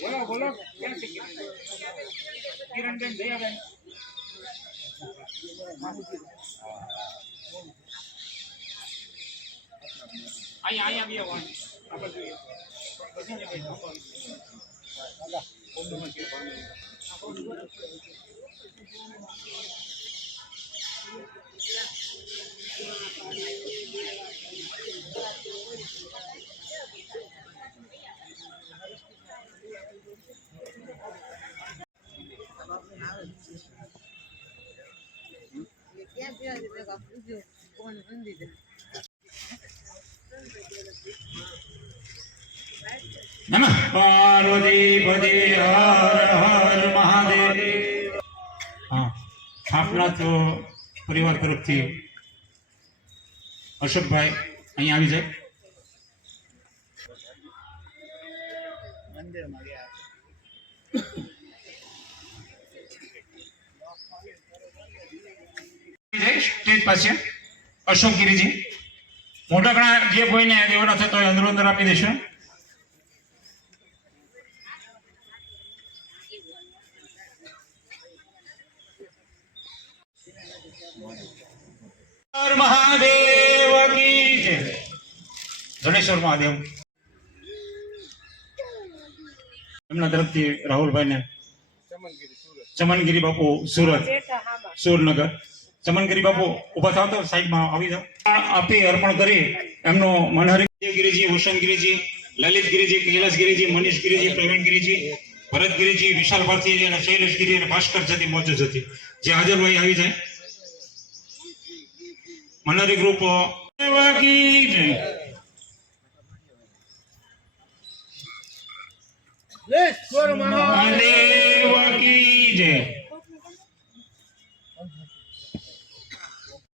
બોલો બોલો ક્યાં છે કિરણબેન દયાબેન અહીંયા બે વાણ આપણે જોઈએ પછી જે ભાઈ નમઃ પાર્વતી પદે હર હર મહાદેવ। હા, આપના તો પરિવાર તરફથી અશોકભાઈ અહીંયા આવી જાય। મંદિરમાં ગયા સ્ટેજ પાસે અશોક ગિરીજી મોટાકણા જે કોઈને દેવાનો થતો હોય અંદરો અંદર આપી દેશો। મહાદેવ કી જય। ધનેશ્વર મહાદેવ એમના તરફથી રાહુલભાઈને ચમનગીરી બાપુ સુરત સુરનગર ચમનગીરી બાપુ ઉભા થાવ તો સાઈડમાં આવી જાવ આપી અર્પણ કરી એમનો મનહરી ગિરીજી ભૂષણ ગિરીજી લલિત ગિરીજી કૈલાસ ગિરીજી મનીષ ગિરીજી પ્રવીણ ગિરીજી ભરત ગિરીજી વિશાલ ભારતીજી અને શૈલેષ ગિરી અને ભાસ્કર જતી મોજૂદ હતી જે હાજર હોય આવી જાય। મનહરી ગ્રુપ મહાદેવ કી જય।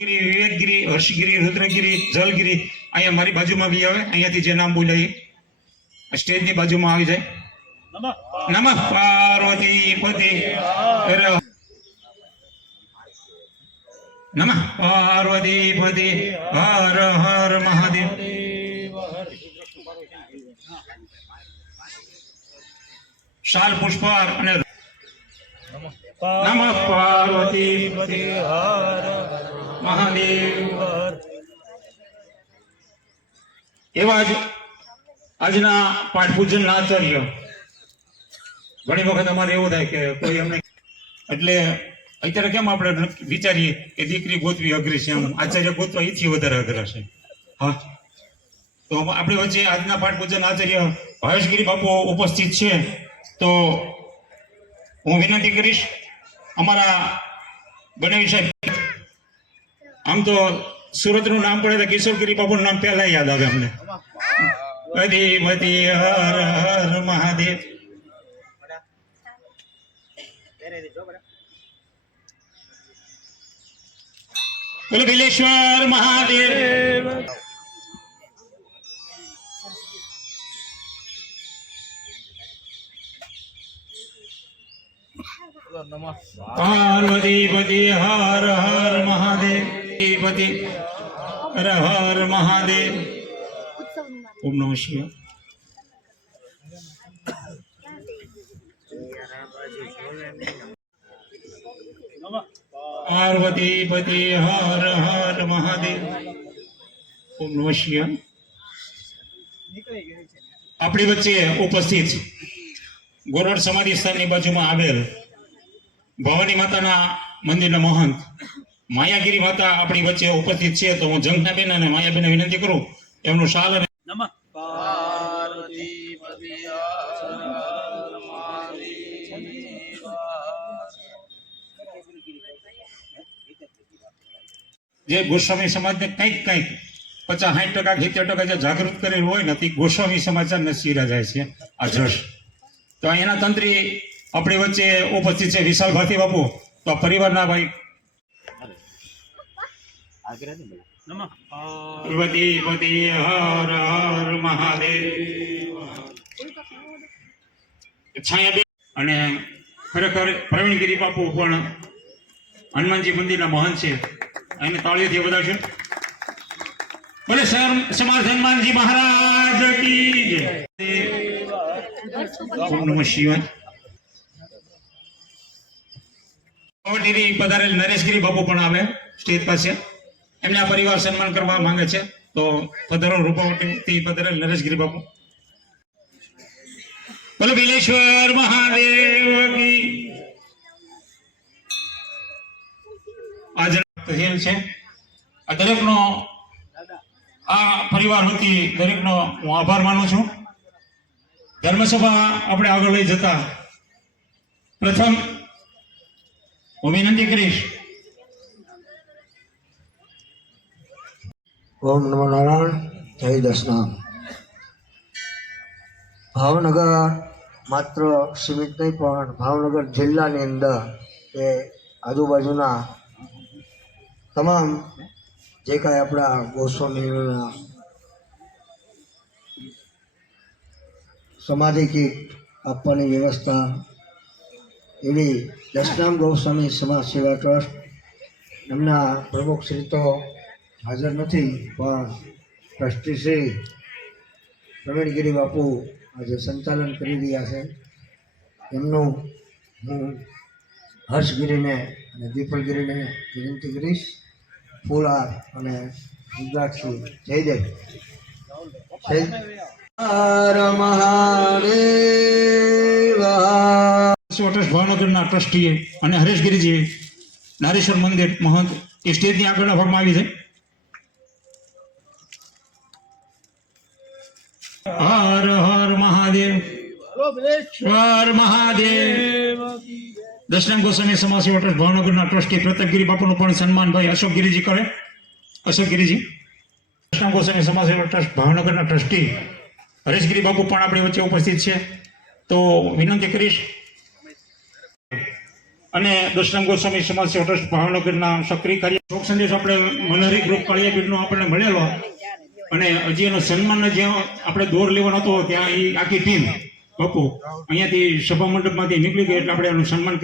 વિવેકગીરી હર્ષગીરી રુદ્રગીરી જલગીરી અહીંયા મારી બાજુમાં બી આવે અહીંયાથી જે નામ બોલાય સ્ટેજની બાજુમાં આવી જાય। નમઃ પાર્વતી પતે નમઃ પાર્વતી પતે હર હર મહાદેવ। શાલ પુષ્પાર અને નમઃ પાર્વતી પતે હર મહાદેવ। એવા જ આજના પાઠ પૂજન આચાર્ય ઘણી વખત અમારે એવું થાય કે કોઈ અમને એટલે અત્યારે કેમ આપણે વિચારીએ કે દીકરી ગોતવી અઘરી છે એમ આચાર્ય ગોતવા એથી વધારે અઘરા છે। હા, તો આપણી વચ્ચે આજના પાઠ પૂજન આચાર્ય ભાવેશગીરી બાપુ ઉપસ્થિત છે તો હું વિનંતી કરીશ અમારા બનાવી સાહેબ આમ તો સુરતનું નામ પડે તો કિશોરગીરી બાપુનું નામ પહેલા યાદ આવે અમને। અધિપતિ હર હર મહાદેવ। બોલો બિલેશ્વર મહાદેવ। પાર્વતી પતિ હર હર મહાદેવ પતિ હર હર મહાદેવ। ઓમ નમઃ શિવાય। પાર્વતી પતિ હર હર મહાદેવ। ઓમ નમઃ શિવાય। આપણી વચ્ચે ઉપસ્થિત ગોરડ સમાધિ સ્થાનની બાજુમાં આવેલ ભવાની માતાના મંદિરના મહંત માયાગીરી માતા આપણી વચ્ચે ઉપસ્થિત છે તો હું જંગનાબેન અને માયાબેનને વિનંતી કરું એમનું શાલ અને નમઃ પાર્વતી પતિ હર હર મહાદેવ। જે ગોસ્વામી સમાજને કંઈક 50-60% 70% જે જાગૃત કરેલું હોય ને તે ગોસ્વામી સમાચારને સીરા જાય છે આ જશ। તો એના તંત્રી આપણી વચ્ચે ઉપસ્થિત છે વિશાલ ભારતી બાપુ તો પરિવારના ભાઈ પાર્વતી પતિ હર હર મહાદેવ। છાયાબેન અને ખરેખર પ્રવીણગીરી બાપુ પણ હનુમાનજી મંદિરના મહંત છે એને તાળીઓથી વધારશું। बोले समर्थ हनुमान जी महाराज की जय। ओम नमः शिवाय। ટીવી પધારેલ નરેશગીરી બાપુ પણ આવે સ્ટેજ પાસે, એમના પરિવાર સન્માન કરવા માંગે છે, તો પધારો રૂપાવટી પધારેલ નરેશગીરી બાપુ। બોલો બિલેશ્વર મહાદેવ કી। આજે તહેલ છે આ દરેકનો, આ પરિવાર વતી દરેકનો હું આભાર માનું છું। ધર્મસભા આપણે આગળ લઈ જતા પ્રથમ હું વિનંતી કરીશ। ઓમ નમો નારાયણ, જય દશનામ। ભાવનગર માત્ર સીમિત નહીં, પણ ભાવનગર જિલ્લાની અંદર એ આજુબાજુના તમામ જે કાંઈ આપણા ગોસ્વામીઓના સમાધિ કીટ આપવાની વ્યવસ્થા, એવી દશનામ ગોસ્વામી સમાજ સેવા ટ્રસ્ટ, એમના પ્રમુખ શ્રી તો હાજર નથી, પણ ટ્રસ્ટી શ્રી પ્રવીણગીરી બાપુ આજે સંચાલન કરી રહ્યા છે। એમનું હું હર્ષગીરીને અને દીપલગીરીને વિનંતી કરીશ ફૂલહાર અને રુદ્રાક્ષી। જયદેવ, જય હર મહાદેવ। ટ્રસ્ટ ભાવનગરના ટ્રસ્ટીએ અને હરેશગીરીજી નારેશ્વર મંદિર મહંત એ સ્ટેજની આગળના ભાગમાં આવી છે। હર હર મહાદેવ, હર મહાદેવ। દશનામ ગોસ્વામી સમાજ સેવા ટ્રસ્ટ ભાવનગરના ટ્રસ્ટી પ્રતાપગીરી બાપુનું પણ સન્માન ભાઈ અશોકગીરીજી કરે। અશોકગીરીજી, દશનામ ગોસ્વામી સમાજ સેવા ટ્રસ્ટ ભાવનગરના ટ્રસ્ટી હરેશગીરી બાપુ પણ આપણી વચ્ચે ઉપસ્થિત છે, તો વિનંતી કરીશ। અને દશનામ ગોસ્વામી સમાજ સેવા ટ્રસ્ટ ભાવનગરના સક્રિય કાર્ય શોક સંદેશ આપણે મનહરી ગ્રુપ કાળિયાપીઠનો આપણને મળેલો, અને હજી એનો સન્માન જે આપણે દોર લેવાનો હતો ત્યાં એ આખી ટીમ બાપુ અહીંયાથી સભા મંડપમાંથી નીકળી ગઈ, એટલે આપણે એનું સન્માન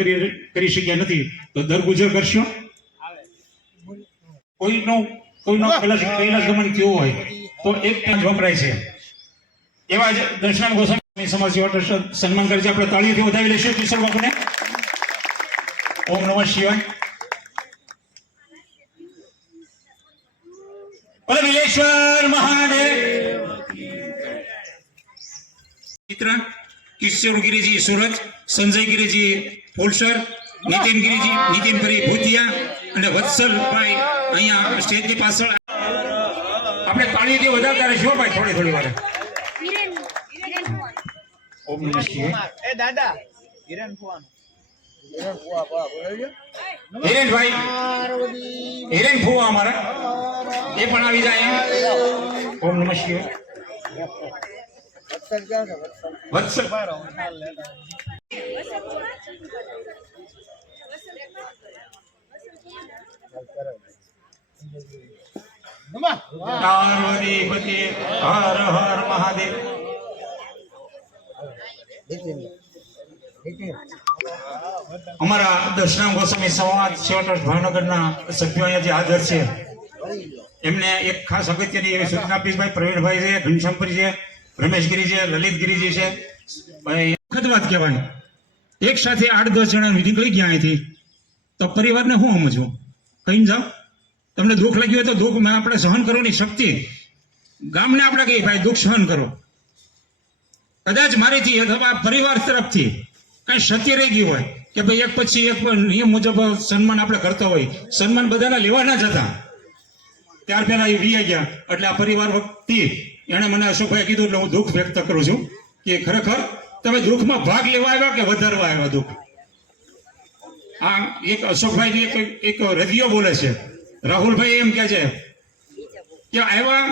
કરી શક્યા નથી, તો દરગુજર કરશો। કોઈનો કૈલાસ ગમન કેવો હોય તો એક જ વપરાય છે, એવા જ દશનામ ગોસ્વામી સમાજ સેવા ટ્રસ્ટ સન્માન કરે છે। આપણે તાળીઓથી વધાવી લઈશું કિશોર બાપુને। ઓમ નમઃ શિવાય। બોલો બિલેશ્વર મહાદેવ। મિત્ર કિશોરગીરીજી સુરત, સંજયગીરીજી ફૂલસર, નીતિનભાઈ ભૂતિયા અને વત્સલભાઈ અહીંયા સ્ટેજની પાછળ આપણે તાળીથી વધારતા રહીશું ભાઈ થોડી થોડી વાર। ઓમ નમઃ શિવાય। એ દાદા હિરણ હિરેનભાઈ, હિરેન ફુવા અમારા એ પણ આવી જાય। ઓમ નમઃ શિવાય। વત્સલ પાર્વતીપતિ હર હર મહાદેવ। અમારા દશનામ ગોસ્વામી સમાજ સેવા ટ્રસ્ટ ભાવનગરના સભ્યો અહીંયા જે હાજર છે, એમને એક ખાસ અગત્યની એવી સૂચના આપીશ ભાઈ। પ્રવીણભાઈ છે, ઘનશ્યામપુરી છે, રમેશગીરી છે, લલિતગીરીજી છે, ભાઈ દુઃખદ વાત કહેવાય, એક સાથે 8-10 જણા નીકળી ગયા અહીંથી, તો પરિવારને શું સમજવું? કહીને જાઓ, તમને દુઃખ લાગ્યું હોય તો દુઃખ આપણે સહન કરવાની શક્તિ ગામને આપણે કહીએ ભાઈ દુઃખ સહન કરો। કદાચ મારીથી અથવા પરિવાર તરફથી કઈ સત્ય રહી ગયું હોય કે ભાઈ એક પછી એક નિયમ મુજબ સન્માન આપણે કરતા હોય, સન્માન બધાના લેવા ના જતા, ત્યાર પહેલા એ વી ગયા, એટલે આ પરિવાર વખતે એને મને અશોકભાઈ કીધું, એટલે હું દુઃખ વ્યક્ત કરું છું કે ખરેખર તમે દુઃખમાં ભાગ લેવા આવ્યા કે વધારવા આવ્યા દુઃખ? આ એક અશોકભાઈ એક રદિયો બોલે છે, રાહુલભાઈ એમ કે છે કે આવ્યા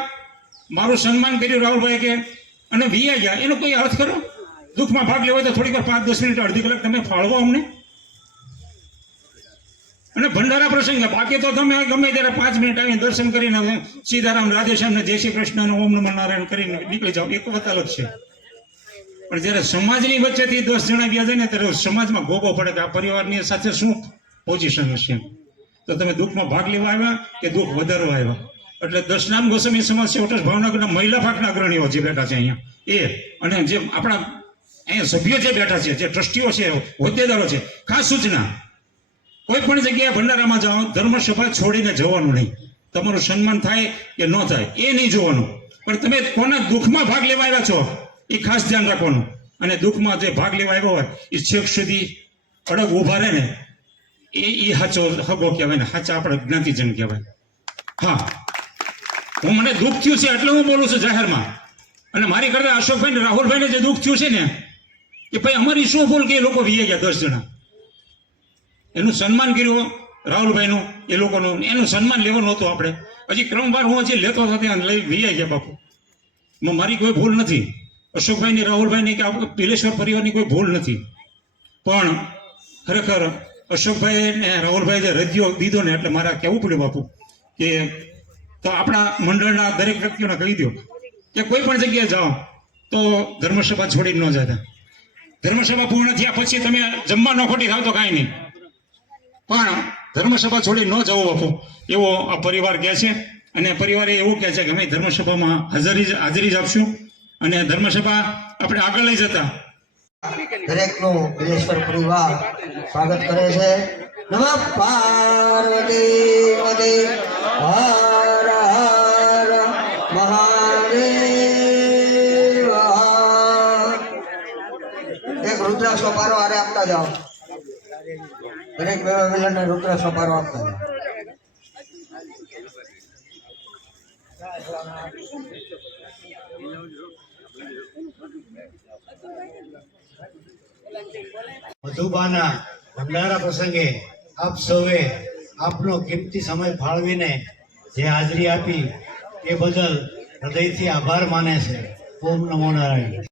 મારું સન્માન કર્યું રાહુલભાઈ કે, અને વી ગયા, એનો કોઈ અર્થ કરો? દુઃખમાં ભાગ લેવાય તો થોડીક વાર 5-10 મિનિટ અડધી કલાક તમે ફાળવો અમને, અને ભંડારા પ્રસંગે, બાકી તો તમે ગમે ત્યારે 5 મિનિટ આવીને દર્શન કરીને સીતારામ રાધેશ્યામ ને જય શ્રી કૃષ્ણ ને ઓમ નમઃ નારાયણ કરીને નીકળી જાઓ, એક વાત અલગ છે। પણ જયારે સમાજની વચ્ચેથી 10 જણા ગયા જાય ને ત્યારે સમાજમાં ગોગો પડે કે આ પરિવારની સાથે શું પોઝિશન હશે, તો તમે દુઃખમાં ભાગ લેવા આવ્યા કે દુઃખ વધારવા આવ્યા? એટલે દશનામ ગોસ્વામી સમાજ સેવા ટ્રસ્ટ ભાવનગરના મહિલા ભાગના અગ્રણીઓ જે બેઠા છે અહીંયા એ અને જે આપણા અહીંયા સભ્યો જે બેઠા છે જે ટ્રસ્ટીઓ છે હોદ્દેદારો છે ખાસ સૂચના કોઈ પણ જગ્યાએ ભંડારામાં જાઓ ધર્મસભા છોડીને જવાનું નહીં. તમારું સન્માન થાય કે ન થાય એ નહીં જોવાનું, પણ તમે કોના દુઃખમાં ભાગ લેવા આવ્યા છો એ ખાસ ધ્યાન રાખવાનું. અને દુઃખમાં જે ભાગ લેવા આવ્યો હોય એ છેક સુધી અડગ ઊભા રહે ને એ સાચો હગો કહેવાય ને સાચા આપણે જ્ઞાતિજન કહેવાય. હા, હું મને દુઃખ થયું છે એટલે હું બોલું છું જાહેરમાં. અને મારી કરતા અશોકભાઈ ને રાહુલભાઈને જે દુઃખ થયું છે ને કે ભાઈ અમારી શું ભૂલ કે એ લોકો વી ગયા 10 જણા. એનું સન્માન કર્યું રાહુલભાઈનું, એ લોકોનું એનું સન્માન લેવાનું હતું આપણે. હજી ક્રમવાર હું હજી લેતો હતો ત્યાં લઈ વી ગયા બાપુ. મારી કોઈ ભૂલ નથી, અશોકભાઈની રાહુલભાઈની કે પિલેશ્વર પરિવારની કોઈ ભૂલ નથી. પણ ખરેખર અશોકભાઈ ને રાહુલભાઈ જે રજ્યો દીધો ને એટલે મારે કહેવું પડ્યું બાપુ કે તો આપણા મંડળના દરેક વ્યક્તિઓને કહી દો કે કોઈ પણ જગ્યાએ જાઓ તો ધર્મસભા છોડીને ન જતા. ધર્મસભા પૂર્ણ થયા પછી તમે જમવા ન ખોટી થાવ તો કાંઈ નહીં, પણ ધર્મસભા છોડી ન જવું બાપુ એવો આ પરિવાર કહે છે. અને પરિવારે એવું કહે છે કે અમે ધર્મસભામાં હાજરી જ આપશું અને ધર્મસભા આપણે આગળ લઈ જતા. દરેકનું પિલેશ્વર પરિવાર સ્વાગત કરે છે. નમઃ પાર્વતી પતે હર હર મહાદેવ. એક રુદ્રાક્ષ પારો આરે આપતા જાઓ, દરેક મિલનને રુદ્રાક્ષ પારો આપતા જાઓ. મધુબાના ભંડારા પ્રસંગે આપ સૌએ આપનો કિંમતી સમય ફાળવીને જે હાજરી આપી એ બદલ હૃદયથી આભાર માને છે. ઓમ નમો નારાયણ.